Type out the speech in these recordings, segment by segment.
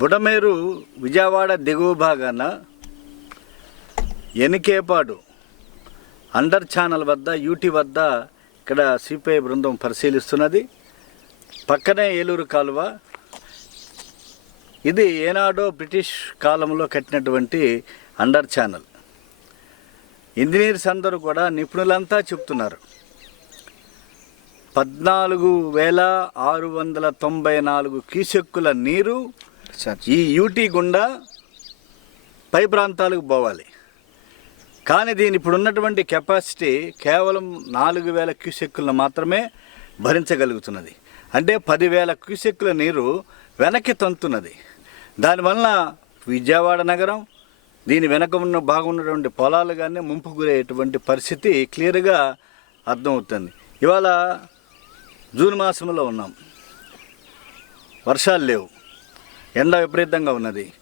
బుడమేరు విజయవాడ దిగువ భాగాన Enikepadu under channel వద్ద యూటీ వద్ద ఇక్కడ సిపిఐ బృందం పరిశీలిస్తున్నది. పక్కనే ఏలూరు కాలువ. ఇది ఏనాడో బ్రిటిష్ కాలంలో కట్టినటువంటి అండర్ ఛానల్. ఇంజనీర్స్ అందరూ కూడా నిపుణులంతా చెప్తున్నారు. పద్నాలుగు వేల ఆరు వందల తొంభై నాలుగు క్యూసెక్కుల నీరు ఈ యూటీ గుండా పై ప్రాంతాలకు పోవాలి. కానీ దీని ఇప్పుడు ఉన్నటువంటి కెపాసిటీ కేవలం నాలుగు వేల క్యూసెక్కులను మాత్రమే భరించగలుగుతున్నది. అంటే పదివేల క్యూసెక్కుల నీరు వెనక్కి తంతున్నది. దానివల్ల విజయవాడ నగరం దీని వెనక ఉన్న బాగున్నటువంటి పొలాలు కానీ ముంపు గురయ్యేటువంటి పరిస్థితి క్లియర్గా అర్థమవుతుంది. ఇవాళ జూన్ మాసంలో ఉన్నాం. వర్షాలు లేవు. ఎండ విపరీతంగా ఉన్నది.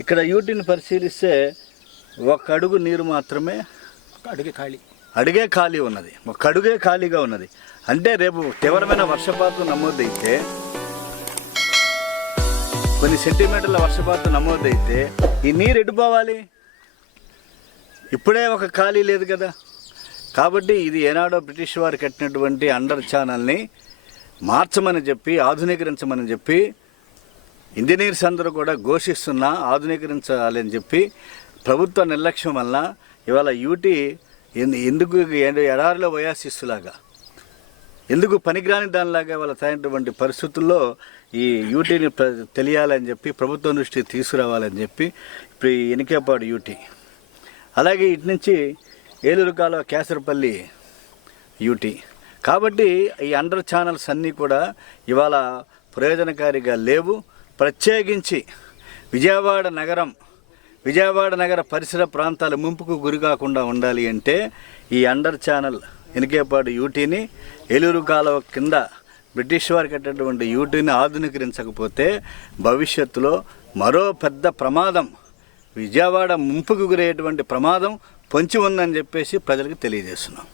ఇక్కడ యూటీని పరిశీలిస్తే ఒక అడుగు నీరు మాత్రమే అడిగి ఖాళీ. అడుగే ఖాళీ ఉన్నది. ఒక అడుగే ఖాళీగా ఉన్నది. అంటే రేపు తీవ్రమైన వర్షపాతం నమోదైతే కొన్ని సెంటీమీటర్ల వర్షపాతం నమోదైతే ఈ నీరు ఎడిపోవాలి ఇప్పుడే ఒక ఖాళీ లేదు కదా. కాబట్టి ఇది ఏనాడో బ్రిటిష్ వారు కట్టినటువంటి అండర్ ఛానల్ని మార్చమని చెప్పి ఆధునీకరించమని చెప్పి ఇంజనీర్స్ అందరూ కూడా ఘోషిస్తున్నా ఆధునీకరించాలని చెప్పి ప్రభుత్వ నిర్లక్ష్యం వల్ల ఇవాళ యూటీ ఎందు- ఎందుకు ఎడారిలో వయాసిస్తులాగా ఎందుకు పనికిరాని దానిలాగా వాళ్ళ తగినటువంటి పరిస్థితుల్లో ఈ యూటీని ప్ర- తెలియాలని చెప్పి ప్రభుత్వం దృష్టి తీసుకురావాలని చెప్పి ఇప్పుడు ఈ ఎనికేపాడు యూటీ. అలాగే ఇటు నుంచి ఏలూరు కాలువ కేసరపల్లి యూటీ. కాబట్టి ఈ అండర్ ఛానల్స్ అన్నీ కూడా ఇవాళ ప్రయోజనకారిగా లేవు. ప్రత్యేకించి విజయవాడ నగరం విజయవాడ నగర పరిసర ప్రాంతాలు ముంపుకు గురి కాకుండా ఉండాలి అంటే ఈ అండర్ ఛానల్ ఎనికేపాడు యూటీని ఏలూరు కాలువ కింద బ్రిటిష్ వారు కట్టేటువంటి యూటీని ఆధునీకరించకపోతే భవిష్యత్తులో మరో పెద్ద ప్రమాదం విజయవాడ ముంపుకు గురయ్యేటువంటి ప్రమాదం పొంచి ఉందని చెప్పేసి ప్రజలకు తెలియజేస్తున్నాం.